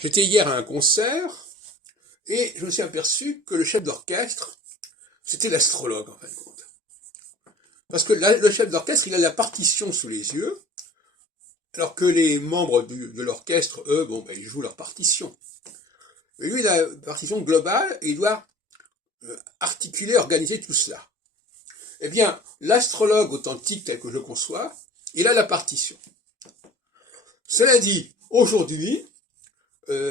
J'étais hier à un concert et je me suis aperçu que le chef d'orchestre, c'était l'astrologue en fin de compte. Parce que le chef d'orchestre, il a la partition sous les yeux, alors que les membres de l'orchestre, eux, ils jouent leur partition. Et lui, il a la partition globale et il doit articuler, organiser tout cela. Eh bien, l'astrologue authentique tel que je le conçois, il a la partition. Cela dit, aujourd'hui,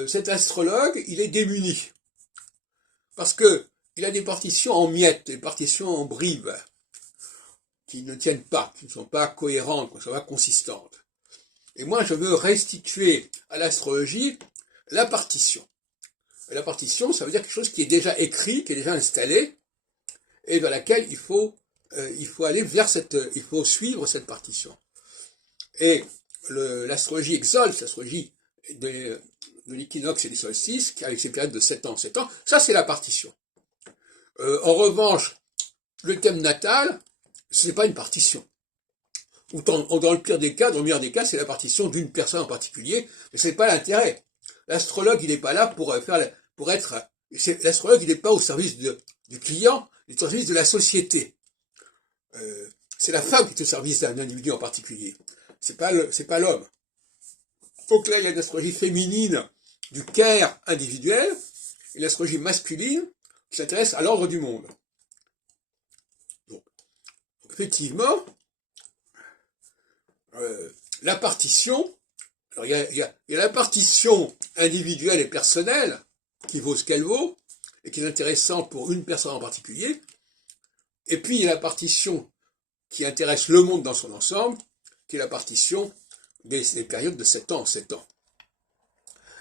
cet astrologue, il est démuni. Parce que il a des partitions en miettes, des partitions en bribes, qui ne tiennent pas, qui ne sont pas cohérentes, qui ne sont pas consistantes. Et moi, je veux restituer à l'astrologie la partition. Et la partition, ça veut dire quelque chose qui est déjà écrit, qui est déjà installé, et dans laquelle il faut aller vers il faut suivre cette partition. Et l'astrologie exolte, l'astrologie de l'équinoxe et des solstices, avec ses périodes de 7 ans, ça c'est la partition. En revanche, le thème natal, ce n'est pas une partition. Ou dans le pire des cas, dans le meilleur des cas, c'est la partition d'une personne en particulier, mais ce n'est pas l'intérêt. L'astrologue, il n'est pas là l'astrologue, il n'est pas au service du client, il est au service de la société. C'est la femme qui est au service d'un individu en particulier. C'est pas l'homme. Donc là, il y a une astrologie féminine du care individuel et l'astrologie masculine qui s'intéresse à l'ordre du monde. Donc effectivement, la partition, alors il y a la partition individuelle et personnelle qui vaut ce qu'elle vaut et qui est intéressante pour une personne en particulier, et puis il y a la partition qui intéresse le monde dans son ensemble, qui est la partition des périodes de 7 ans en 7 ans.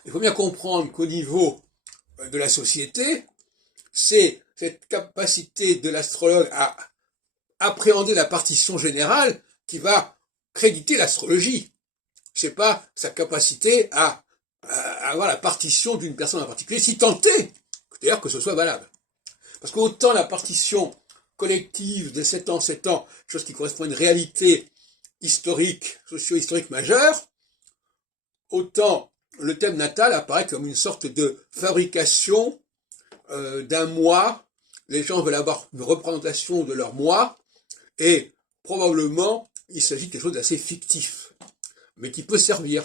Il faut bien comprendre qu'au niveau de la société, c'est cette capacité de l'astrologue à appréhender la partition générale qui va créditer l'astrologie. C'est pas sa capacité à avoir la partition d'une personne en particulier, si tant est, d'ailleurs que ce soit valable. Parce qu'autant la partition collective de 7 ans, chose qui correspond à une réalité historique, socio-historique majeure, autant le thème natal apparaît comme une sorte de fabrication d'un moi. Les gens veulent avoir une représentation de leur moi, et probablement il s'agit de quelque chose d'assez fictif, mais qui peut servir.